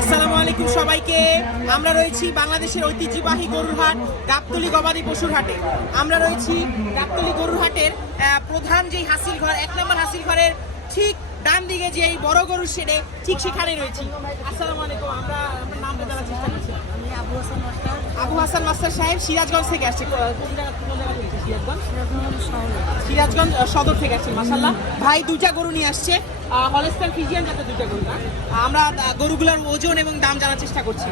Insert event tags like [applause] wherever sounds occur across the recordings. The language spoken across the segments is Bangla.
আসসালামু আলাইকুম সবাইকে। আমরা রয়েছি বাংলাদেশের ঐতিহ্যবাহী গরুর হাট গাবতলি গবাদি পশুর হাটে। আমরা রয়েছি গাবতলি গরুর হাটের প্রধান যেই হাসিল ঘর এক নম্বর হাসিল ঘরের ঠিক ডান দিকে যে এই বড় গরুর শেডে ঠিক সেখানে রয়েছি। আসসালামু আলাইকুম আমরা আপনার নামটা জানার চেষ্টা করছি। আমি আবু হাসান মাস্টার। আবু হাসান মাস্টার সাহেব সিরাজগঞ্জ থেকে আসছে কোন জায়গা? সিরাজগঞ্জ? সদর থেকে আসছেন মাসাল্লাহ ভাই দুইটা গরু নিয়ে আসছে। হলস্টার ফিজিয়ান যাতে দুইটা গরু না? আমরা গরুগুলোর ওজন এবং দাম জানার চেষ্টা করছি।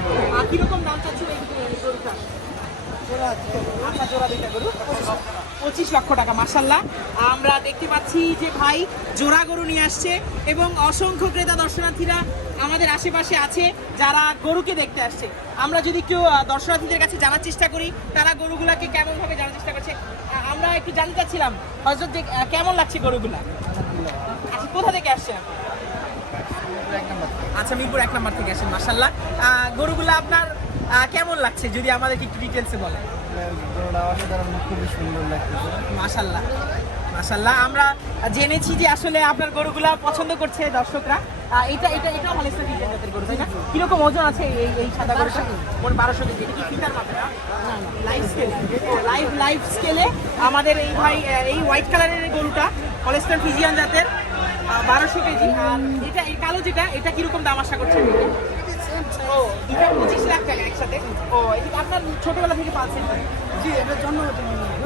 কীরকম দাম চাচ্ছিল এই গরুটা? পঁচিশ লক্ষ টাকা। মাসাল্লাহ আমরা দেখতে পাচ্ছি যে ভাই জোড়া গরু নিয়ে আসছে এবং অসংখ্য ক্রেতা দর্শনার্থীরা আমাদের আশেপাশে আছে যারা গরুকে দেখতে আসছে। আমরা যদি কেউ দর্শনার্থীদের কাছে জানার চেষ্টা করি তারা গরুগুলাকে কেমন ভাবে জানার চেষ্টা করছে একটু জানতে চাচ্ছিলাম হজরত যে কেমন লাগছে গরুগুলা? আচ্ছা কোথা থেকে আসছে? আচ্ছা মিরপুর এক নাম্বার থেকে আসেন মাসাল্লাহ গরুগুলা আপনার কেমন লাগছে? যদি আমাদেরকে একটু ডিটেলসে বলে গরুটা অসাধারণ খুবই সুন্দর লাগছে মাশাল্লাহ মাশাল্লাহ আমরা জেনেছি যে আসলে আপনার গরুগুলা পছন্দ করছে দর্শকরা। এটা এটা এটা হলেস্টার ফিজিয়ান জাতের গরু তাই না? কীরকম ওজন আছে এই এই সাদা গরুটা মোট বারোশো কেজি। এটা কি ফিটার মাপে না লাইভ স্কেলে। লাইভ লাইভ স্কেলে আমাদের এই ভাই এই হোয়াইট কালারের গরুটা হলেস্টার ফিজিয়ান জাতের বারোশো কেজি। আর এটা এই কালো যেটা এটা কীরকম দাম আশা করছেন? ও আপনার ছোটবেলা থেকে পালছেন জি এটা জন্ম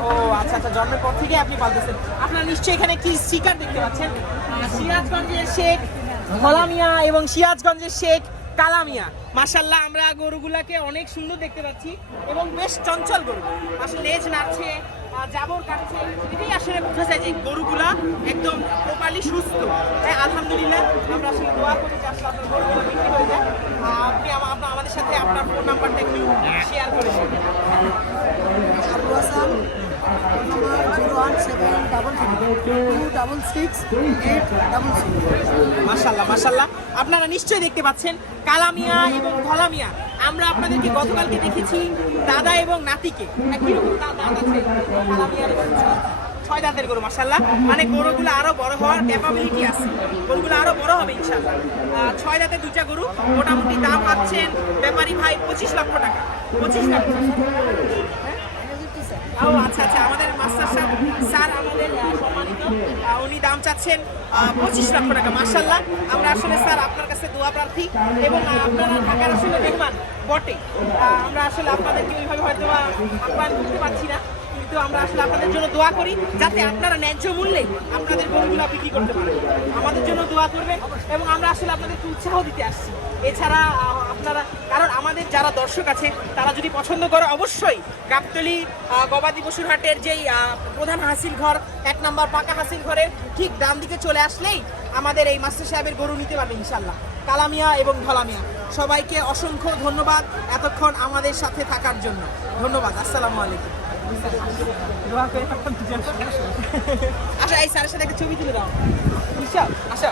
ও আচ্ছা আচ্ছা জন্মের পর থেকে আপনি পালতেছেন। আপনারা নিশ্চয়ই এখানে কি স্টিকার দেখতে পাচ্ছেন। সিরাজগঞ্জের শেখ এবং সিরাজগঞ্জের শেখ কালামিয়া মাশাল্লাহ আমরা গরুগুলাকে অনেক সুন্দর দেখতে পাচ্ছি এবং বেশ চঞ্চল গরু। আসলে লেজ নাড়ছে জাবর কাটছে এটাই আসলে বোঝা যায় যে গরুগুলা একদম প্রপারলি সুস্থ। হ্যাঁ আলহামদুলিল্লাহ আমরা আসলে দোয়া করি যে আসলে আপনার গরুগুলো বিক্রি হয়ে যায়। সাথে আপনার ফোন নাম্বারটা একটু শেয়ার করে দেবেন। Abu Hasan number zero one seven double two double six eight double six মাশাল্লাহ মাশাল্লাহ আপনারা নিশ্চয়ই দেখতে পাচ্ছেন কালামিয়া এবং ধলামিয়া। আমরা আপনাদেরকে গতকালকে দেখেছি দাদা এবং নাতিকে। কীরকম দা- দাঁত আছে কালামিয়ার এবং ছয় দাঁতের গরু মাশাল্লাহ মানে গরুগুলো আরও বড় হওয়ার ক্যাপাবিলিটি আছে। গরুগুলো আরও বড় হবে ইনশাল্লাহ ছয় দাঁতের দুইটা গরু, মোটামুটি দাম পাচ্ছেন ব্যাপারী ভাই পঁচিশ লক্ষ টাকা। পঁচিশ লক্ষ ও আচ্ছা আচ্ছা আমাদের মাস্টার স্যার স্যার আমাদের সম্মানিত উনি দাম চাচ্ছেন পঁচিশ লক্ষ টাকা মার্শাল্লাহ আমরা আসলে, স্যার, আপনার কাছে দোয়া প্রার্থী এবং আপনারা ঢাকার আসলে মেহমান বটে। আমরা আসলে আপনাদেরকে ওইভাবে হয়তো আহ্বান করতে পারছি না। কিন্তু আমরা আসলে আপনাদের জন্য দোয়া করি যাতে আপনারা ন্যায্য মূল্যে আপনাদের গরুগুলো বিক্রি করতে পারেন। আমাদের জন্য দোয়া করবেন এবং আমরা আসলে আপনাদেরকে উৎসাহ দিতে আসছি। এছাড়া আপনারা, কারণ আমাদের যারা দর্শক আছে, তারা যদি পছন্দ করে, অবশ্যই গাবতলি গবাদি পশুর হাটের যেই প্রধান হাসিল ঘর, এক নম্বর পাকা হাসিল ঘরের ঠিক ডান দিকে চলে আসলেই আমাদের এই মাস্টার সাহেবের গরু নিতে পারবে ইনশাল্লাহ কালামিয়া এবং ধলামিয়া। সবাইকে অসংখ্য ধন্যবাদ এতক্ষণ আমাদের সাথে থাকার জন্য। ধন্যবাদ। আসসালামু আলাইকুম। [laughs] আচ্ছা এই স্যারের সাথে একটা ছবি তুলে দাও। আচ্ছা